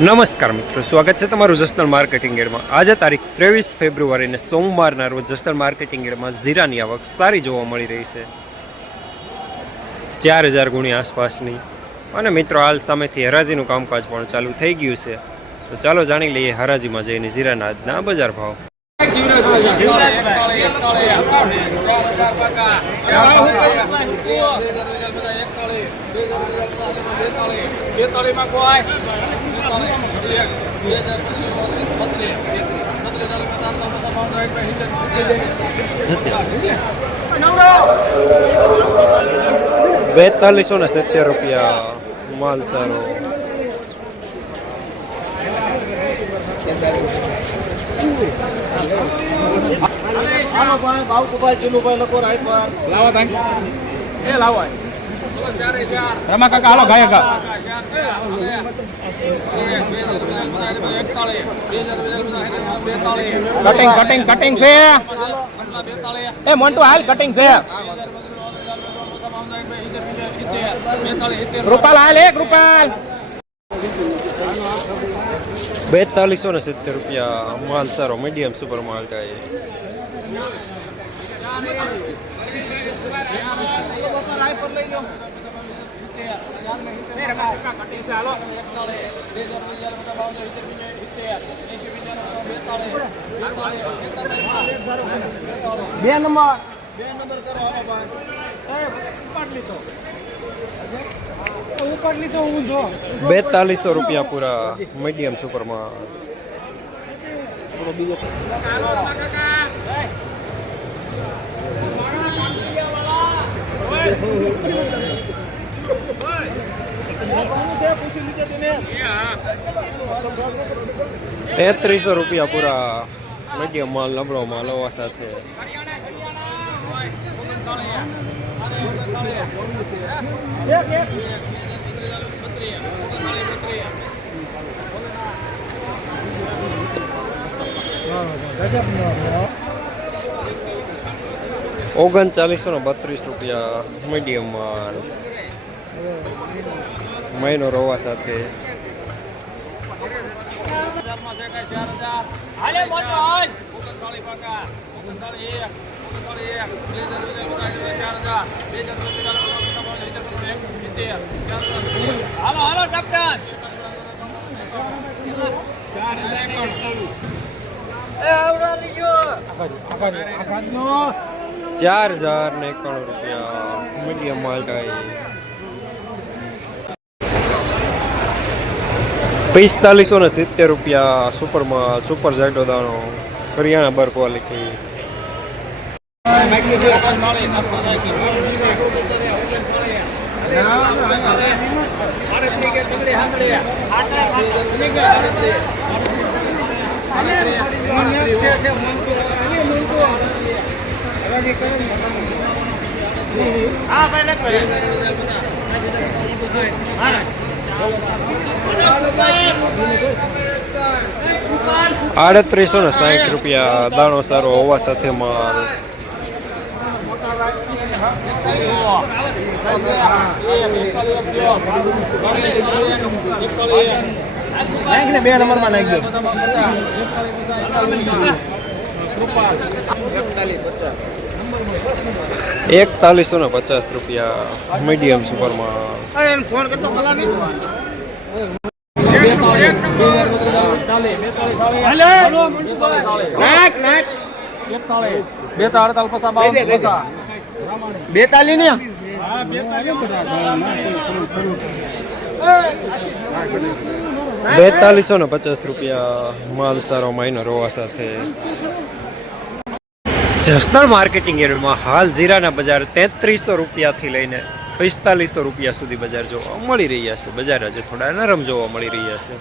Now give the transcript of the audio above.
નમસ્કાર મિત્રો, સ્વાગત છે તમારું જસદણ માર્કેટિંગ એડમાં। આજે તારીખ 23 ફેબ્રુઆરીને સોમવારના રોજ જસદણ માર્કેટિંગ એડમાં જીરાની આવક સારી જોવા મળી રહી છે, 4000 ગુણી આસપાસની। અને મિત્રો હાલ સામેથી હરાજીનું કામકાજ પણ ચાલુ થઈ ગયું છે, તો ચાલો જાણી લઈએ હરાજીમાં જઈને જીરાના આજના બજાર ભાવ। ₹4270 માલ સારો। રમા કાકા હાલો ગાયકા કટિંગ કટિંગ છે એ મોન્ટુ હાલ કટિંગ છે રૂપાલ હાલ એક રૂપાલ ₹4270 માલ સારો, મીડિયમ સુપર માલ થાય। બે નંબર ઉપર લીધો હું જો ₹4200 પૂરા, મીડિયમ સુપર માલ। ₹3300 પૂરા, મીડિયમ માલ, નબળો માલ હોવા સાથે। ₹3932 મીડિયમ માલ, મહિનો રોવા સાથે। હાલો કેપ્ટન 4091 મીડિયમ માલ થાય। ₹4570 સુપર માલ, સુપર જાડો દાણો, કરિયાણા બર ક્વોલિટી। ₹3860 દાણો સારો હોવા સાથે માલ। બે નંબર માં નાખી દો ₹4150 મીડિયમ સુપર માલ। ફોન કરતો ભલા નહીં ₹4250 માલ સારો, મહિનો રોવા સાથે। જસદણ માર્કેટિંગ એરિયામાં હાલ જીરાના બજાર ₹3300 થી લઈને ₹4500 સુધી બજાર જોવા મળી રહ્યા છે। બજાર આજે થોડા નરમ જોવા મળી રહ્યા છે।